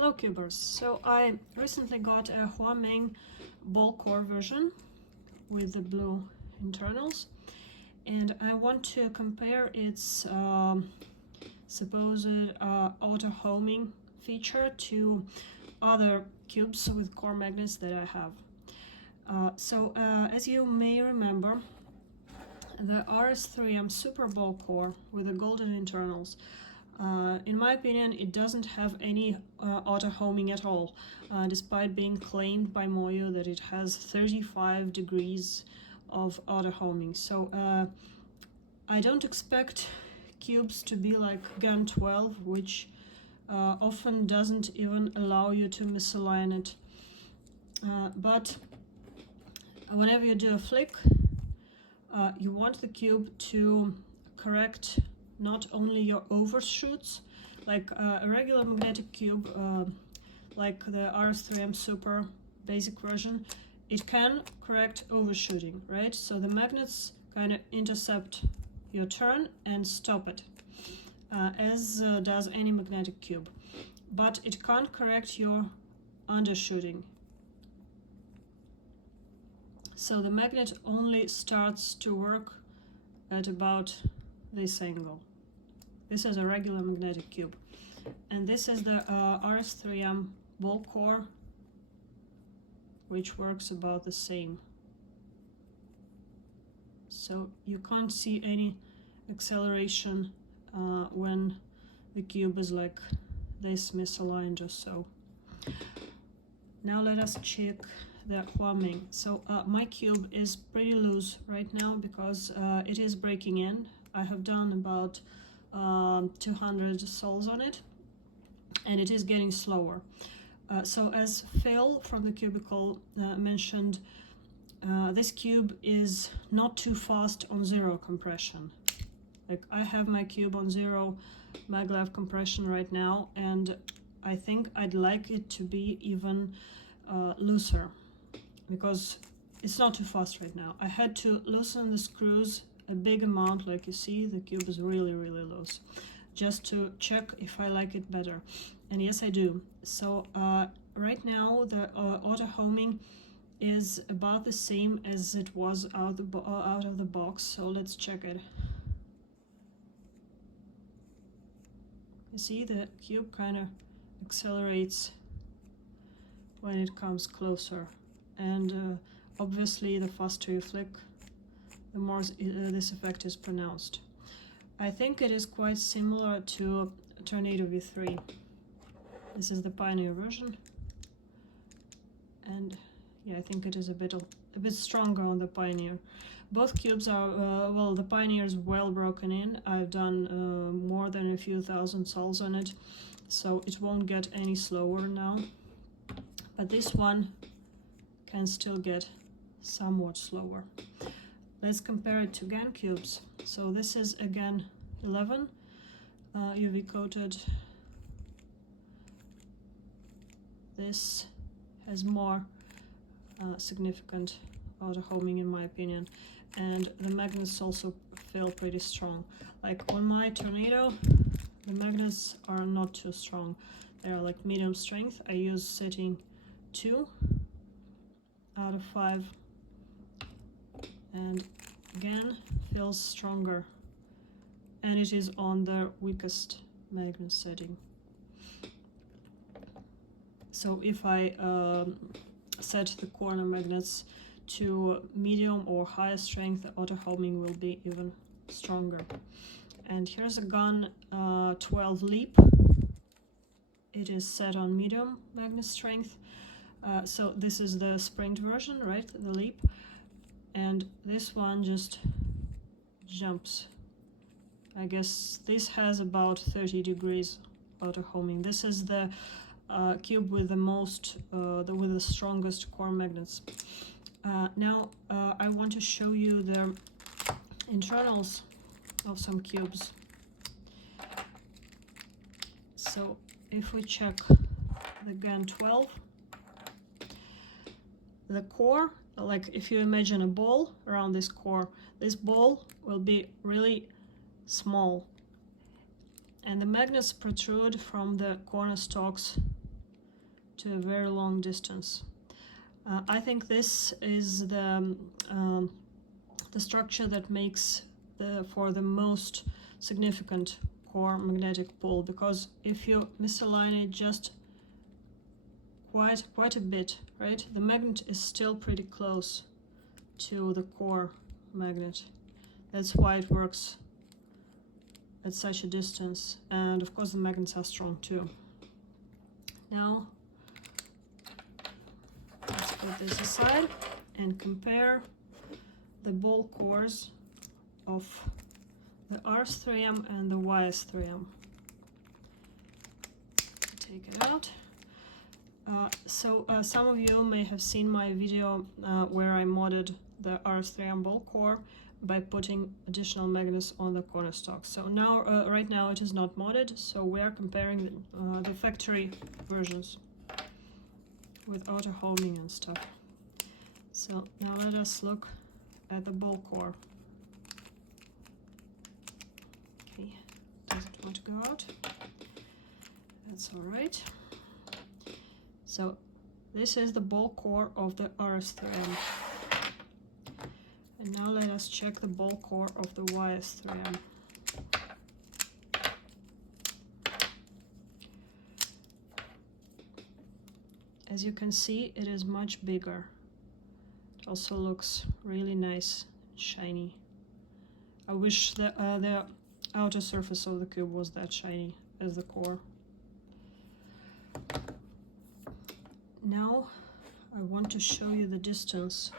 Hello Cubers, so I recently got a HuaMeng ball core version with the blue internals, and I want to compare its supposed auto-homing feature to other cubes with core magnets that I have. As you may remember, the YS3M Super Ball core with the golden internals, in my opinion, it doesn't have any auto-homing at all, despite being claimed by Moyu that it has 35 degrees of auto-homing. So I don't expect cubes to be like GAN 12, which often doesn't even allow you to misalign it. But whenever you do a flick, you want the cube to correct not only your overshoots, like a regular magnetic cube, like the YS3M Super basic version, it can correct overshooting, right? So the magnets kind of intercept your turn and stop it, as does any magnetic cube. But it can't correct your undershooting. So the magnet only starts to work at about this angle. This is a regular magnetic cube, and this is the YS3M ball core, which works about the same. So you can't see any acceleration when the cube is like this misaligned or so. Now let us check the HuaMeng. So my cube is pretty loose right now because it is breaking in. I have done about 200 sols on it, and it is getting slower. So as Phil from the cubicle mentioned, this cube is not too fast on zero compression. Like, I have my cube on zero maglev compression right now, and I think I'd like it to be even looser, because it's not too fast right now. I had to loosen the screws a big amount, like you see, the cube is really loose, just to check if I like it better. And yes, I do. So right now the auto-homing is about the same as it was out of the box, so let's check it. You see, the cube kind of accelerates when it comes closer, and obviously the faster you flick, the more this effect is pronounced. I think it is quite similar to Tornado V3. This is the Pioneer version, and yeah, I think it is a bit stronger on the Pioneer. Both cubes are well, the Pioneer is well broken in. I've done more than a few thousand sols on it, so it won't get any slower now. But this one can still get somewhat slower. Let's compare it to GAN cubes. So this is a GAN 11 UV coated. This has more significant auto-homing in my opinion, and the magnets also feel pretty strong. Like on my Tornado, the magnets are not too strong. They are like medium strength. I use setting 2 out of 5, and again feels stronger, and it is on the weakest magnet setting. So if I set the corner magnets to medium or higher strength, the auto-homing will be even stronger. And here's a GAN 12 Leap. It is set on medium magnet strength. So this is the sprint version, right? The Leap. And this one just jumps. I guess this has about 30 degrees auto-homing. This is the cube with the most, with the strongest core magnets. Now I want to show you the internals of some cubes. So if we check the GAN 12, the core, like if you imagine a ball around this core, this ball will be really small, and the magnets protrude from the corner stalks to a very long distance. I think this is the structure that makes for the most significant core magnetic pole, because if you misalign it just quite a bit, right, the magnet is still pretty close to the core magnet. That's why it works at such a distance, and of course the magnets are strong too. Now let's put this aside and compare the ball cores of the RS3M and the YS3M. Take it out. Some of you may have seen my video where I modded the RS3M ball core by putting additional magnets on the corner stock. So now, right now it is not modded, so we are comparing the factory versions without a HuaMeng and stuff. So now let us look at the ball core. Okay, doesn't want to go out. That's all right. So this is the ball core of the RS3M. And now let us check the ball core of the YS3M. As you can see, it is much bigger. It also looks really nice and shiny. I wish the outer surface of the cube was that shiny as the core. Now I want to show you the distance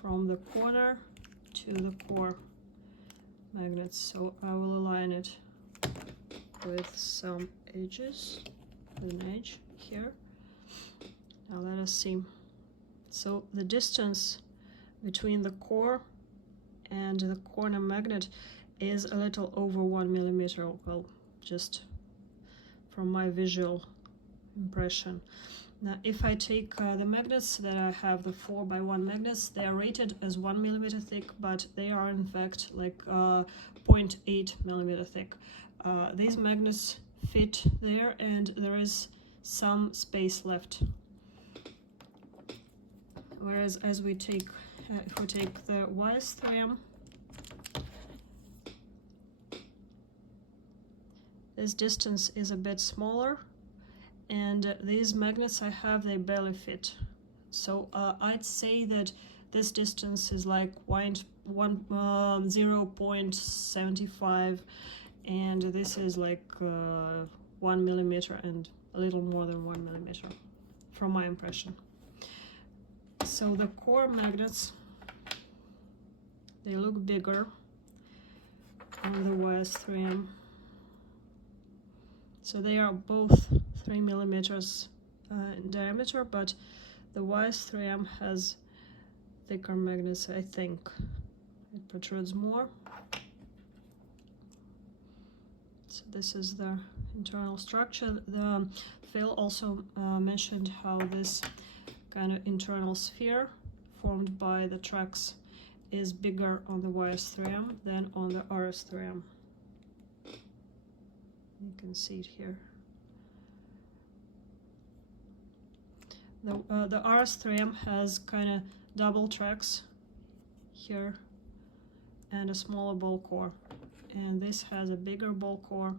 from the corner to the core magnets. So I will align it with some edges, with an edge here. Now let us see. So the distance between the core and the corner magnet is a little over 1 millimeter. Well, just from my visual impression. Now, if I take the magnets that I have, the 4x1 magnets, they are rated as 1 millimeter thick, but they are in fact like 0.8 millimeter thick. These magnets fit there, and there is some space left. Whereas as we take, if we take the YS3M, this distance is a bit smaller. And these magnets I have, they barely fit. So I'd say that this distance is like 0.75, and this is like 1 millimeter and a little more than 1 millimeter, from my impression. So the core magnets, they look bigger on the YS3M. So they are both 3 millimeters in diameter, but the YS3M has thicker magnets, I think. It protrudes more. So this is the internal structure. Phil also mentioned how this kind of internal sphere formed by the tracks is bigger on the YS3M than on the RS3M. You can see it here. The RS3M has kind of double tracks here and a smaller ball core, and this has a bigger ball core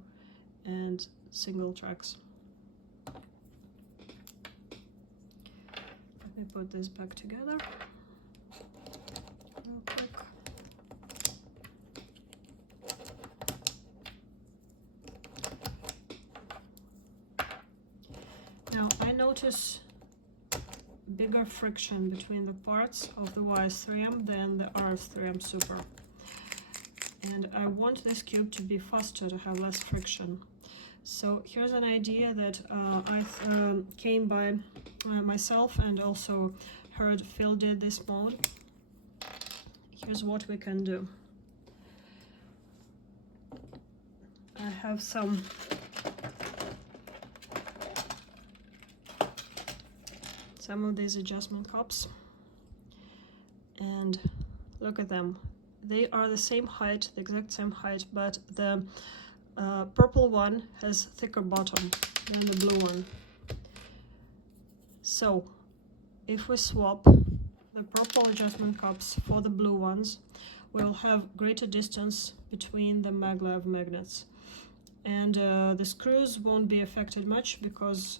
and single tracks. Let me put this back together real quick. Now I notice bigger friction between the parts of the YS3M than the RS3M Super. And I want this cube to be faster, to have less friction. So here's an idea that I came by myself, and also heard Phil did this mode. Here's what we can do. I have some of these adjustment cups, and look at them. They are the same height, the exact same height, but the purple one has thicker bottom than the blue one. So if we swap the purple adjustment cups for the blue ones, we'll have greater distance between the maglev magnets, and the screws won't be affected much because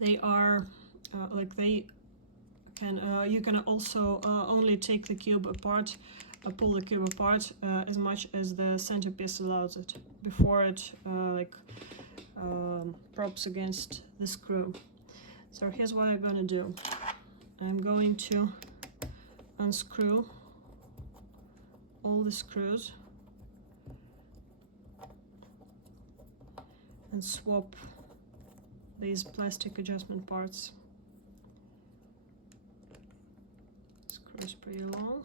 they are like they can you can also only take the cube apart, pull the cube apart as much as the centerpiece allows it before it props against the screw. So here's what I'm gonna do. I'm going to unscrew all the screws and swap these plastic adjustment parts. Screw is pretty long.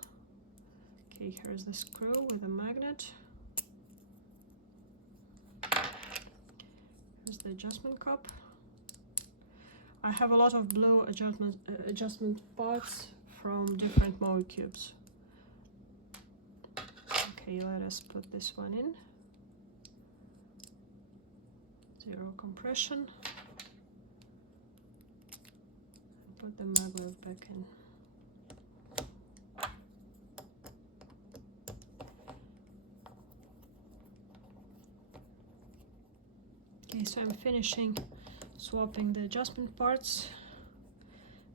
Okay, here's the screw with a magnet. Here's the adjustment cup. I have a lot of blue adjustment parts from different Moyu cubes. Okay, let us put this one in. Zero compression. Put the maglev back in. Okay, so I'm finishing swapping the adjustment parts.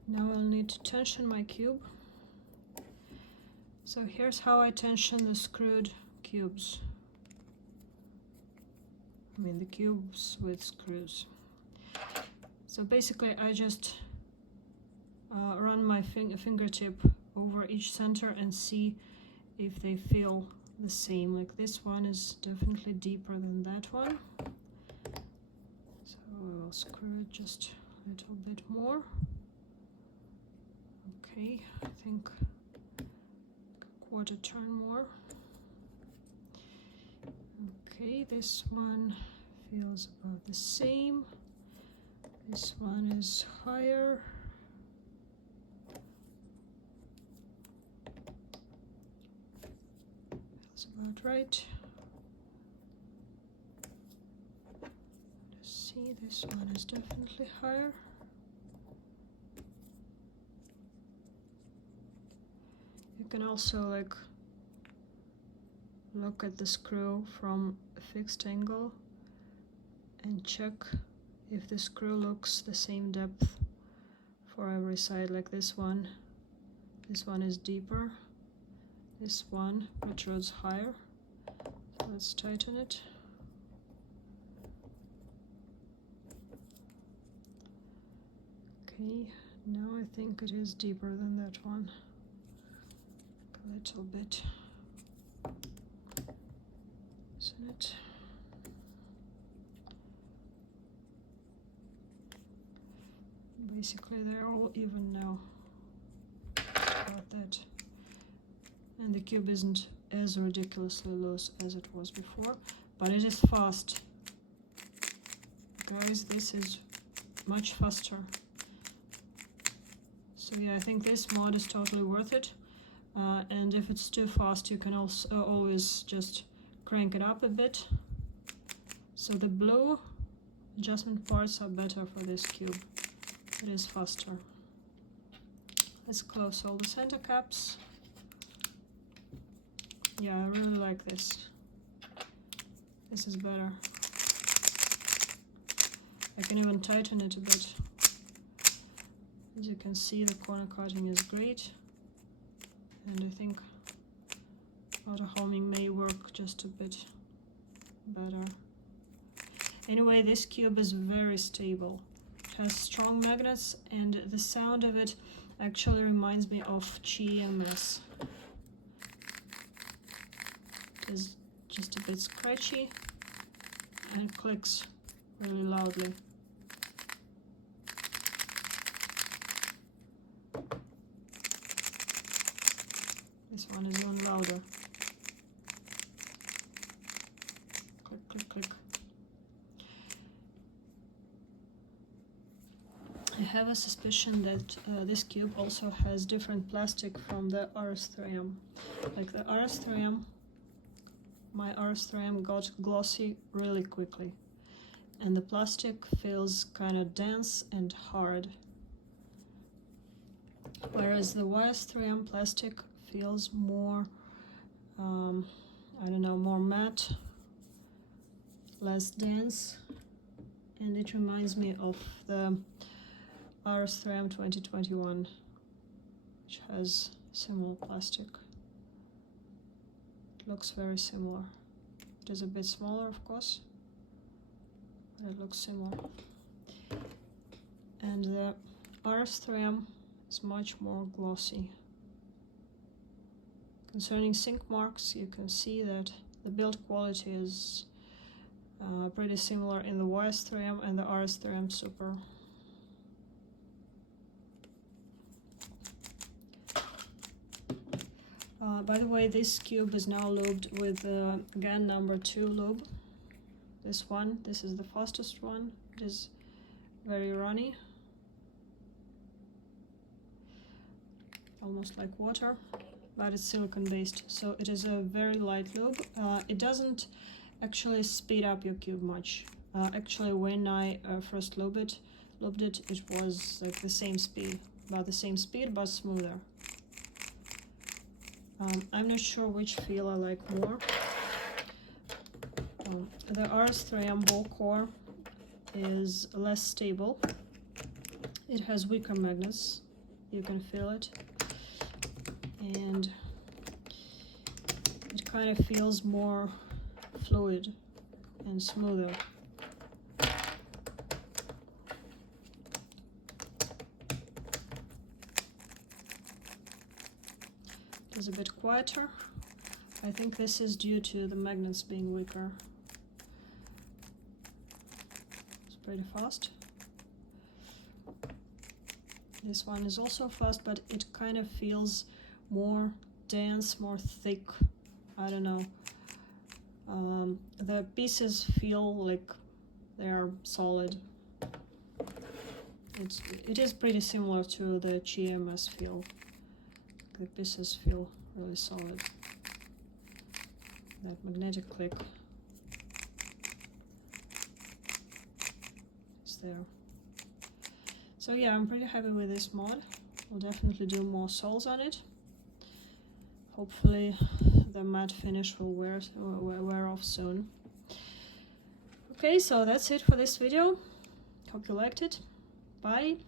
Now I'll need to tension my cube. So here's how I tension the screwed cubes. I mean the cubes with screws. So basically I just run my fingertip over each center and see if they feel the same. Like this one is definitely deeper than that one. So I will screw it just a little bit more. Okay, I think a quarter turn more. Okay, this one feels about the same. This one is higher. Feels about right. Let's see, this one is definitely higher. You can also like look at the screw from a fixed angle and check if the screw looks the same depth for every side. Like this one is deeper, this one protrudes higher. So let's tighten it. Okay, now I think it is deeper than that one, a little bit, isn't it? Basically they're all even now, about that. And the cube isn't as ridiculously loose as it was before, but it is fast. Guys, this is much faster. So yeah, I think this mod is totally worth it. And if it's too fast, you can also always just crank it up a bit. So the blue adjustment parts are better for this cube. It is faster. Let's close all the center caps. Yeah, I really like this. This is better. I can even tighten it a bit. As you can see, the corner cutting is great. And I think auto homing may work just a bit better. Anyway, this cube is very stable. It has strong magnets, and the sound of it actually reminds me of HuaMeng. It is just a bit scratchy and clicks really loudly. This one is even louder. Click, click, click. I have a suspicion that this cube also has different plastic from the RS3M. Like the RS3M, my RS3M got glossy really quickly. and the plastic feels kind of dense and hard, whereas the YS3M plastic feels more I don't know, more matte, less dense, and it reminds me of the HuaMeng 2021, which has similar plastic. It looks very similar. It is a bit smaller, of course, but it looks similar. And the HuaMeng is much more glossy. Concerning sink marks, you can see that the build quality is pretty similar in the YS3M and the HuaMeng Super. By the way, this cube is now lubed with again #2 lube. This is the fastest one. It is very runny, almost like water, but it's silicone based, so it is a very light lube. It doesn't actually speed up your cube much. Actually, when I first lubed it, it was like the same speed, about the same speed, but smoother. I'm not sure which feel I like more. The HuaMeng ball core is less stable. It has weaker magnets, you can feel it, and it kind of feels more fluid and smoother. It's a bit quieter. I think this is due to the magnets being weaker. It's pretty fast. This one is also fast, but it kind of feels more dense, more thick. I don't know. The pieces feel like they are solid. It is pretty similar to the GMS feel. The pieces feel really solid. That magnetic click is there. So yeah, I'm pretty happy with this mod. We'll definitely do more soles on it. Hopefully the matte finish will wear off soon. Okay, so that's it for this video. Hope you liked it. Bye.